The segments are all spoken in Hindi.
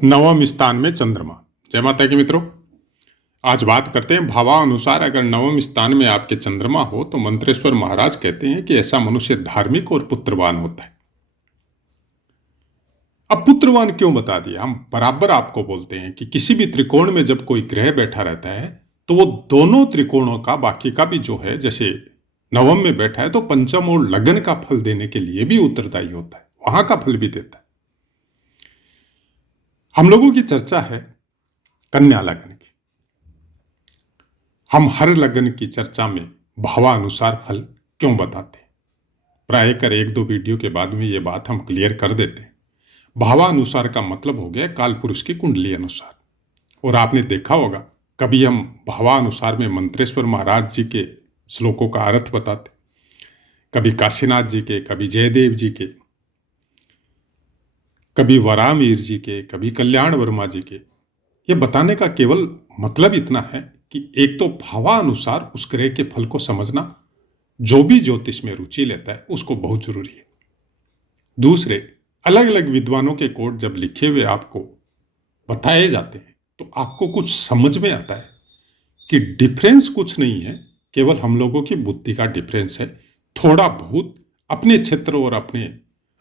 नवम स्थान में चंद्रमा। जय माता की मित्रों, आज बात करते हैं भावानुसार अगर नवम स्थान में आपके चंद्रमा हो तो मंत्रेश्वर महाराज कहते हैं कि ऐसा मनुष्य धार्मिक और पुत्रवान होता है। अब पुत्रवान क्यों बता दिया? हम बराबर आपको बोलते हैं कि किसी भी त्रिकोण में जब कोई ग्रह बैठा रहता है तो वो दोनों त्रिकोणों का बाकी का भी जो है, जैसे नवम में बैठा है तो पंचम और लगन का फल देने के लिए भी उत्तरदायी होता है, वहां का फल भी देता है। हम लोगों की चर्चा है कन्या लगन की। हम हर लगन की चर्चा में भावानुसार फल क्यों बताते हैं? प्राय कर एक दो वीडियो के बाद में ये बात हम क्लियर कर देते हैं। भावानुसार का मतलब हो गया काल पुरुष की कुंडली अनुसार। और आपने देखा होगा कभी हम भावानुसार में मंत्रेश्वर महाराज जी के श्लोकों का अर्थ बताते, कभी काशीनाथ जी के, कभी जयदेव जी के, कभी वरामीर जी के, कभी कल्याण वर्मा जी के। ये बताने का केवल मतलब इतना है कि एक तो भावानुसार उस ग्रह के फल को समझना जो भी ज्योतिष में रुचि लेता है उसको बहुत जरूरी है। दूसरे, अलग अलग विद्वानों के कोड जब लिखे हुए आपको बताए जाते हैं तो आपको कुछ समझ में आता है कि डिफरेंस कुछ नहीं है, केवल हम लोगों की बुद्धि का डिफरेंस है थोड़ा बहुत अपने क्षेत्र और अपने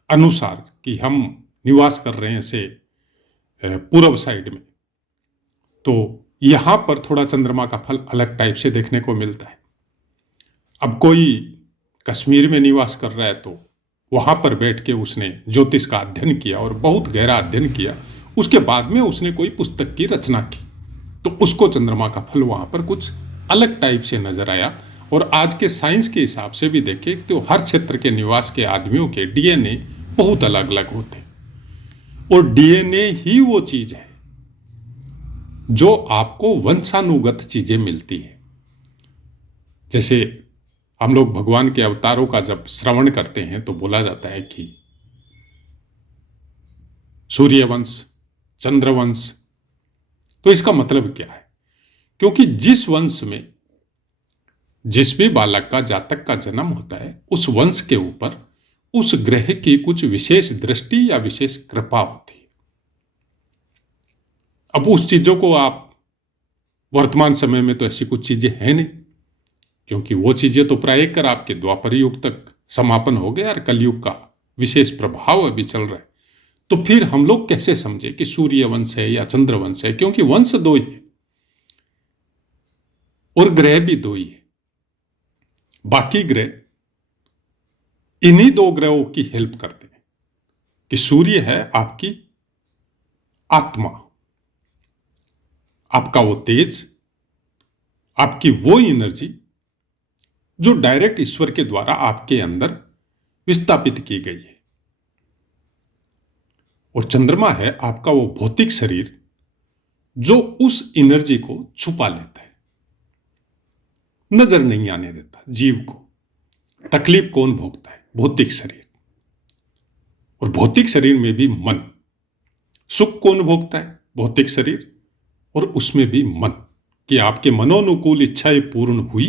अनुसार कि हम निवास कर रहे हैं से पूर्व साइड में, तो यहां पर थोड़ा चंद्रमा का फल अलग टाइप से देखने को मिलता है। अब कोई कश्मीर में निवास कर रहा है तो वहां पर बैठ के उसने ज्योतिष का अध्ययन किया और बहुत गहरा अध्ययन किया, उसके बाद में उसने कोई पुस्तक की रचना की तो उसको चंद्रमा का फल वहां पर कुछ अलग टाइप से नजर आया। और आज के साइंस के हिसाब से भी देखें तो हर क्षेत्र के निवास के आदमियों के डीएनए बहुत अलग अलग होते हैं और डीएनए ही वो चीज है जो आपको वंशानुगत चीजें मिलती है। जैसे हम लोग भगवान के अवतारों का जब श्रवण करते हैं तो बोला जाता है कि सूर्यवंश, चंद्रवंश, तो इसका मतलब क्या है? क्योंकि जिस वंश में जिस भी बालक का, जातक का जन्म होता है उस वंश के ऊपर उस ग्रह की कुछ विशेष दृष्टि या विशेष कृपा होती है। अब उस चीजों को आप वर्तमान समय में तो ऐसी कुछ चीजें हैं नहीं, क्योंकि वो चीजें तो प्राय कर आपके द्वापर युग तक समापन हो गया और कलयुग का विशेष प्रभाव अभी चल रहा है। तो फिर हम लोग कैसे समझे कि सूर्य वंश है या चंद्रवंश है? क्योंकि वंश दो ही है और ग्रह भी दो ही है। बाकी ग्रह इन्हीं दो ग्रहों की हेल्प करते हैं कि सूर्य है आपकी आत्मा, आपका वो तेज, आपकी वो एनर्जी जो डायरेक्ट ईश्वर के द्वारा आपके अंदर विस्थापित की गई है। और चंद्रमा है आपका वो भौतिक शरीर जो उस एनर्जी को छुपा लेता है, नजर नहीं आने देता जीव को। तकलीफ कौन भोगता है? भौतिक शरीर। और भौतिक शरीर में भी मन। सुख कौन भोगता है? भौतिक शरीर और उसमें भी मन, कि आपके मनोनुकूल इच्छाएं पूर्ण हुई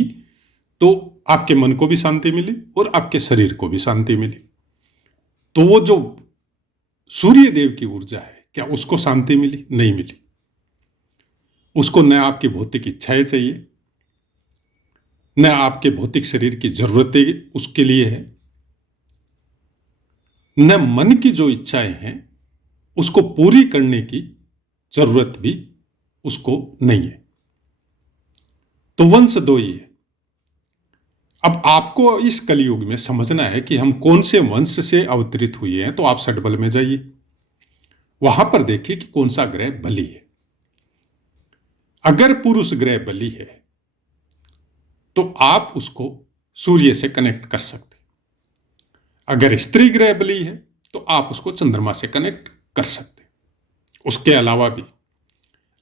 तो आपके मन को भी शांति मिली और आपके शरीर को भी शांति मिली। तो वो जो सूर्य देव की ऊर्जा है, क्या उसको शांति मिली? नहीं मिली। उसको न आपकी भौतिक इच्छाएं चाहिए, न आपके भौतिक शरीर की जरूरतें उसके लिए है, न मन की जो इच्छाएं हैं उसको पूरी करने की जरूरत भी उसको नहीं है। तो वंश दो ही है। अब आपको इस कलयुग में समझना है कि हम कौन से वंश से अवतरित हुए हैं, तो आप षटबल में जाइए, वहां पर देखिए कि कौन सा ग्रह बली है। अगर पुरुष ग्रह बली है तो आप उसको सूर्य से कनेक्ट कर सकते। अगर स्त्री ग्रह बली है तो आप उसको चंद्रमा से कनेक्ट कर सकते। उसके अलावा भी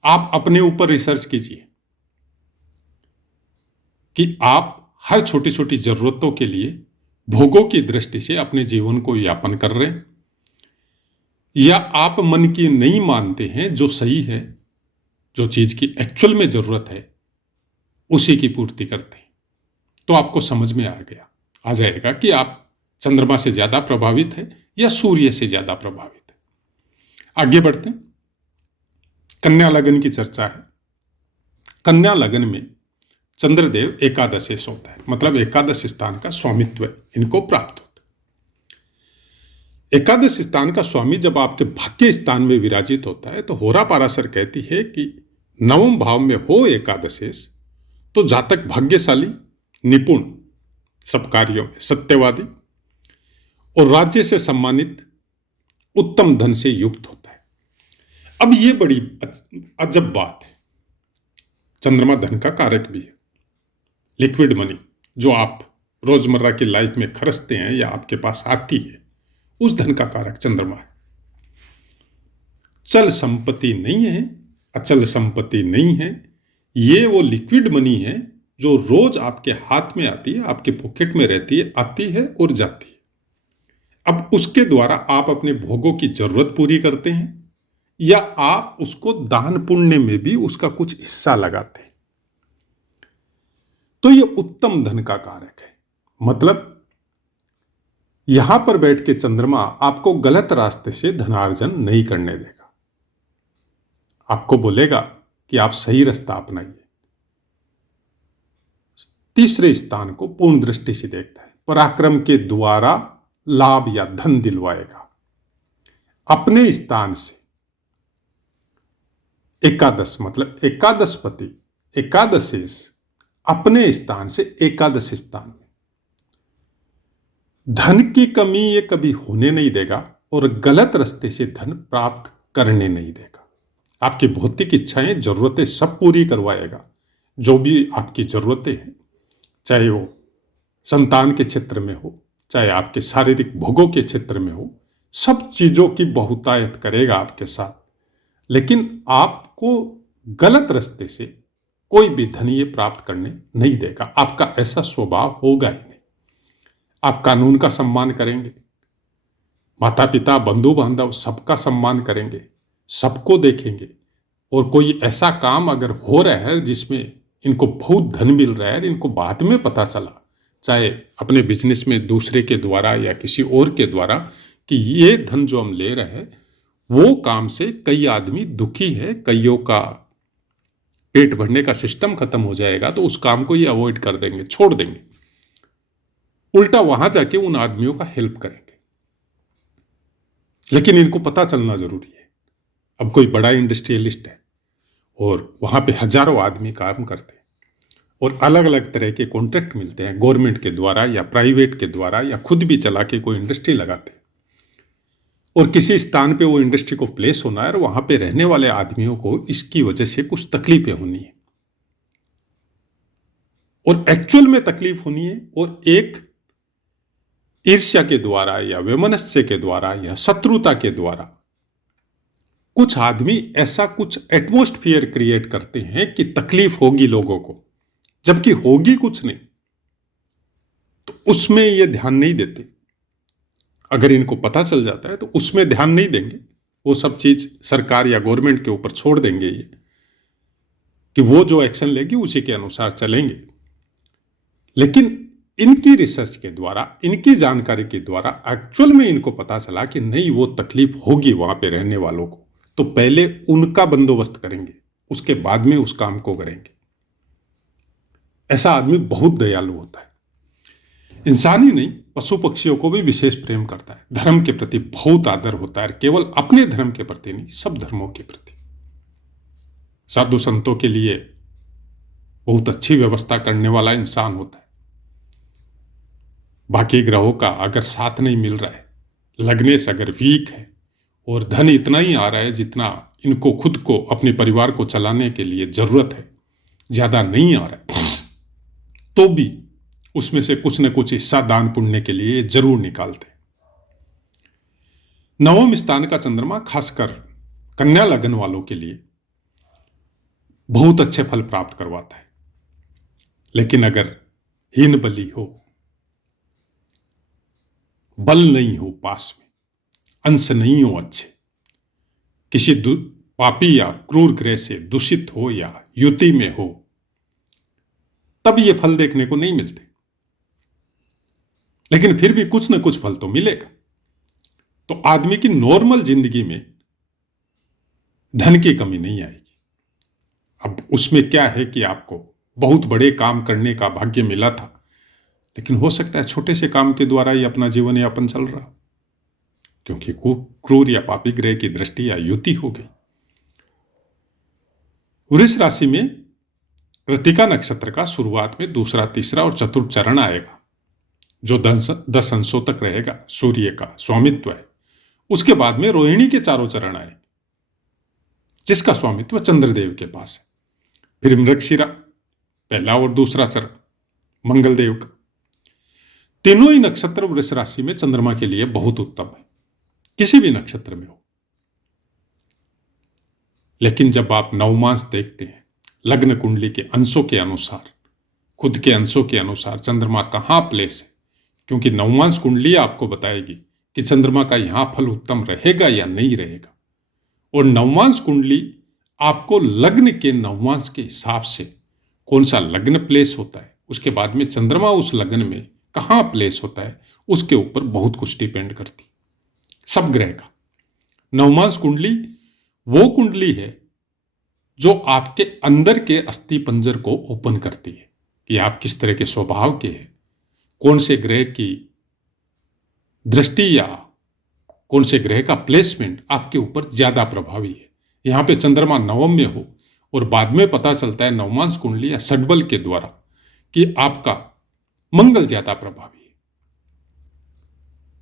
आप अपने ऊपर रिसर्च कीजिए कि आप हर छोटी छोटी जरूरतों के लिए भोगों की दृष्टि से अपने जीवन को यापन कर रहे हैं, या आप मन की नहीं मानते हैं जो सही है, जो चीज की एक्चुअल में जरूरत है उसी की पूर्ति करते हैं। तो आपको समझ में आ जाएगा कि आप चंद्रमा से ज्यादा प्रभावित है या सूर्य से ज्यादा प्रभावित है। आगे बढ़ते हैं। कन्या लगन की चर्चा है। कन्या लगन में चंद्रदेव एकादशेश होता है, मतलब एकादश स्थान का स्वामित्व इनको प्राप्त होता है। एकादश स्थान का स्वामी जब आपके भाग्य स्थान में विराजित होता है तो होरा पाराशर कहती है कि नवम भाव में हो एकादशेश तो जातक भाग्यशाली, निपुण, सब कार्यों में सत्यवादी और राज्य से सम्मानित, उत्तम धन से युक्त होता है। अब ये बड़ी अजब बात है। चंद्रमा धन का कारक भी है। लिक्विड मनी जो आप रोजमर्रा की लाइफ में खर्चते हैं या आपके पास आती है, उस धन का कारक चंद्रमा है। चल संपत्ति नहीं है, अचल संपत्ति नहीं है, ये वो लिक्विड मनी है जो रोज आपके हाथ में आती है, आपके पॉकेट में रहती है, आती है और जाती है। अब उसके द्वारा आप अपने भोगों की जरूरत पूरी करते हैं या आप उसको दान पुण्य में भी उसका कुछ हिस्सा लगाते हैं। तो ये उत्तम धन का कारक है। मतलब यहां पर बैठ के चंद्रमा आपको गलत रास्ते से धनार्जन नहीं करने देगा। आपको बोलेगा कि आप सही रास्ता अपनाइए। तीसरे स्थान को पूर्ण दृष्टि से देखता है। पराक्रम के द्वारा लाभ या धन दिलवाएगा। अपने स्थान से एकादश मतलब एकादशपति, एकादशेश अपने स्थान से एकादश स्थान में धन की कमी ये कभी होने नहीं देगा और गलत रास्ते से धन प्राप्त करने नहीं देगा। आपकी भौतिक इच्छाएं, जरूरतें सब पूरी करवाएगा। जो भी आपकी जरूरतें हैं, चाहे वो संतान के क्षेत्र में हो, चाहे आपके शारीरिक भोगों के क्षेत्र में हो, सब चीजों की बहुतायत करेगा आपके साथ। लेकिन आपको गलत रास्ते से कोई भी धन ये प्राप्त करने नहीं देगा। आपका ऐसा स्वभाव होगा ही नहीं। आप कानून का सम्मान करेंगे, माता पिता, बंधु बांधव सबका सम्मान करेंगे, सबको देखेंगे। और कोई ऐसा काम अगर हो रहा है जिसमें इनको बहुत धन मिल रहा है, इनको बाद में पता चला, चाहे अपने बिजनेस में दूसरे के द्वारा या किसी और के द्वारा, कि ये धन जो हम ले रहे हैं वो काम से कई आदमी दुखी है, कईयों का पेट भरने का सिस्टम खत्म हो जाएगा, तो उस काम को ये अवॉइड कर देंगे, छोड़ देंगे। उल्टा वहां जाके उन आदमियों का हेल्प करेंगे। लेकिन इनको पता चलना जरूरी है। अब कोई बड़ा इंडस्ट्रियलिस्ट है और वहां पे हजारों आदमी काम करते हैं और अलग अलग तरह के कॉन्ट्रैक्ट मिलते हैं गवर्नमेंट के द्वारा या प्राइवेट के द्वारा या खुद भी चला के कोई इंडस्ट्री लगाते हैं। और किसी स्थान पे वो इंडस्ट्री को प्लेस होना है और वहां पे रहने वाले आदमियों को इसकी वजह से कुछ तकलीफें होनी है और एक्चुअल में तकलीफ होनी है। और एक ईर्ष्या के द्वारा या वैमनस्य के द्वारा या शत्रुता के द्वारा कुछ आदमी ऐसा कुछ एटमॉस्फेयर क्रिएट करते हैं कि तकलीफ होगी लोगों को, जबकि होगी कुछ नहीं। तो उसमें ये ध्यान नहीं देते। अगर इनको पता चल जाता है तो उसमें ध्यान नहीं देंगे। वो सब चीज सरकार या गवर्नमेंट के ऊपर छोड़ देंगे ये, कि वो जो एक्शन लेगी उसी के अनुसार चलेंगे। लेकिन इनकी रिसर्च के द्वारा, इनकी जानकारी के द्वारा एक्चुअल में इनको पता चला कि नहीं, वो तकलीफ होगी वहां पे रहने वालों को, तो पहले उनका बंदोबस्त करेंगे, उसके बाद में उस काम को करेंगे। ऐसा आदमी बहुत दयालु होता है। इंसान ही नहीं, पशु पक्षियों को भी विशेष प्रेम करता है। धर्म के प्रति बहुत आदर होता है, केवल अपने धर्म के प्रति नहीं, सब धर्मों के प्रति। साधु संतों के लिए बहुत अच्छी व्यवस्था करने वाला इंसान होता है। बाकी ग्रहों का अगर साथ नहीं मिल रहा है, लगने से अगर वीक है और धन इतना ही आ रहा है जितना इनको खुद को, अपने परिवार को चलाने के लिए जरूरत है, ज्यादा नहीं आ रहा है, तो भी उसमें से कुछ न कुछ हिस्सा दान पुण्य के लिए जरूर निकालते। नवम स्थान का चंद्रमा खासकर कन्या लगन वालों के लिए बहुत अच्छे फल प्राप्त करवाता है। लेकिन अगर हीन बली हो, बल नहीं हो पास में, अंश नहीं हो अच्छे, किसी पापी या क्रूर ग्रह से दूषित हो या युति में हो, तब ये फल देखने को नहीं मिलते। लेकिन फिर भी कुछ न कुछ फल तो मिलेगा। तो आदमी की नॉर्मल जिंदगी में धन की कमी नहीं आएगी। अब उसमें क्या है कि आपको बहुत बड़े काम करने का भाग्य मिला था, लेकिन हो सकता है छोटे से काम के द्वारा ही अपना जीवन यापन चल रहा, क्योंकि क्रूर या पापी ग्रह की दृष्टि या युति हो गई। वृष राशि में कृत्तिका नक्षत्र का शुरुआत में दूसरा, तीसरा और चतुर्थ चरण आएगा, जो 10 अंशों तक रहेगा, सूर्य का स्वामित्व है। उसके बाद में रोहिणी के चारों चरण आए, जिसका स्वामित्व चंद्रदेव के पास है। फिर मृगशिरा, पहला और दूसरा चरण मंगल देव का। तीनों ही नक्षत्र वृष राशि में चंद्रमा के लिए बहुत उत्तम है, किसी भी नक्षत्र में हो। लेकिन जब आप नवमांश देखते हैं, लग्न कुंडली के अंशों के अनुसार, खुद के अंशों के अनुसार चंद्रमा कहां प्लेस है, क्योंकि नवमांश कुंडली आपको बताएगी कि चंद्रमा का यहां फल उत्तम रहेगा या नहीं रहेगा। और नवमांश कुंडली आपको लग्न के नवमांश के हिसाब से कौन सा लग्न प्लेस होता है, उसके बाद में चंद्रमा उस लग्न में कहां प्लेस होता है, उसके ऊपर बहुत कुछ डिपेंड करती, सब ग्रह का। नवमांश कुंडली वो कुंडली है जो आपके अंदर के अस्थि पंजर को ओपन करती है कि आप किस तरह के स्वभाव के हैं, कौन से ग्रह की दृष्टि या कौन से ग्रह का प्लेसमेंट आपके ऊपर ज्यादा प्रभावी है। यहां पे चंद्रमा नवम में हो और बाद में पता चलता है नवमांश कुंडली या षड्बल के द्वारा कि आपका मंगल ज्यादा प्रभावी है,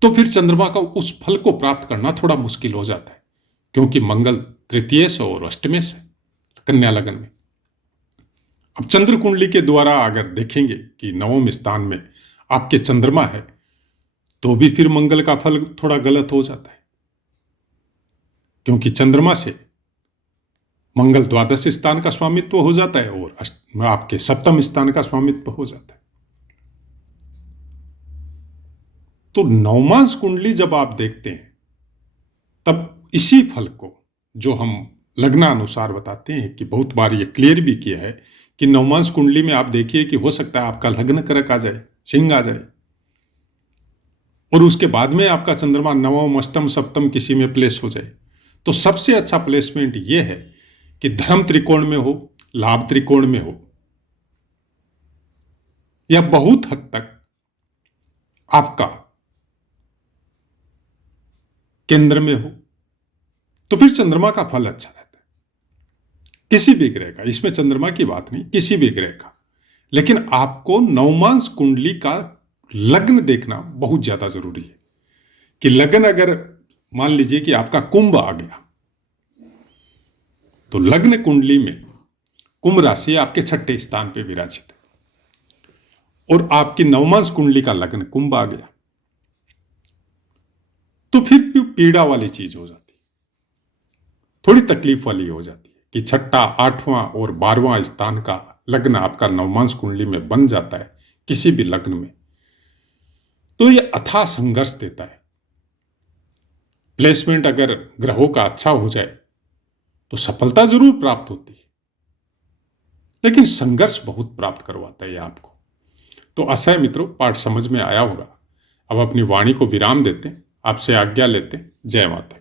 तो फिर चंद्रमा का उस फल को प्राप्त करना थोड़ा मुश्किल हो जाता है, क्योंकि मंगल तृतीय से और अष्टमे से कन्या लगन में। अब चंद्र कुंडली के द्वारा अगर देखेंगे कि नवम स्थान में आपके चंद्रमा है, तो भी फिर मंगल का फल थोड़ा गलत हो जाता है, क्योंकि चंद्रमा से मंगल द्वादश स्थान का स्वामित्व हो जाता है और आपके सप्तम स्थान का स्वामित्व हो जाता है। तो नवमांश कुंडली जब आप देखते हैं, तब इसी फल को जो हम लग्नानुसार बताते हैं, कि बहुत बार ये क्लियर भी किया है कि नवमांश कुंडली में आप देखिए कि हो सकता है आपका लग्न करक आ जाए, सिंह आ जाए, और उसके बाद में आपका चंद्रमा नवम, अष्टम, सप्तम किसी में प्लेस हो जाए। तो सबसे अच्छा प्लेसमेंट यह है कि धर्म त्रिकोण में हो, लाभ त्रिकोण में हो, या बहुत हद तक आपका केंद्र में हो, तो फिर चंद्रमा का फल अच्छा रहता है, किसी भी ग्रह का। इसमें चंद्रमा की बात नहीं, किसी भी ग्रह का। लेकिन आपको नवमांश कुंडली का लग्न देखना बहुत ज्यादा जरूरी है, कि लग्न अगर मान लीजिए कि आपका कुंभ आ गया, तो लग्न कुंडली में कुंभ राशि आपके 6ठे स्थान पे विराजित है और आपकी नवमांश कुंडली का लग्न कुंभ आ गया, तो फिर भी पीड़ा वाली चीज हो जाती है, थोड़ी तकलीफ वाली हो जाती है कि 6ठा, 8वां और 12वां स्थान का लग्न आपका नवमांश कुंडली में बन जाता है किसी भी लग्न में, तो यह अथाह संघर्ष देता है। प्लेसमेंट अगर ग्रहों का अच्छा हो जाए तो सफलता जरूर प्राप्त होती है, लेकिन संघर्ष बहुत प्राप्त करवाता है आपको। तो आशा है मित्रों पाठ समझ में आया होगा। अब अपनी वाणी को विराम देते, आपसे आज्ञा लेते। जय माता।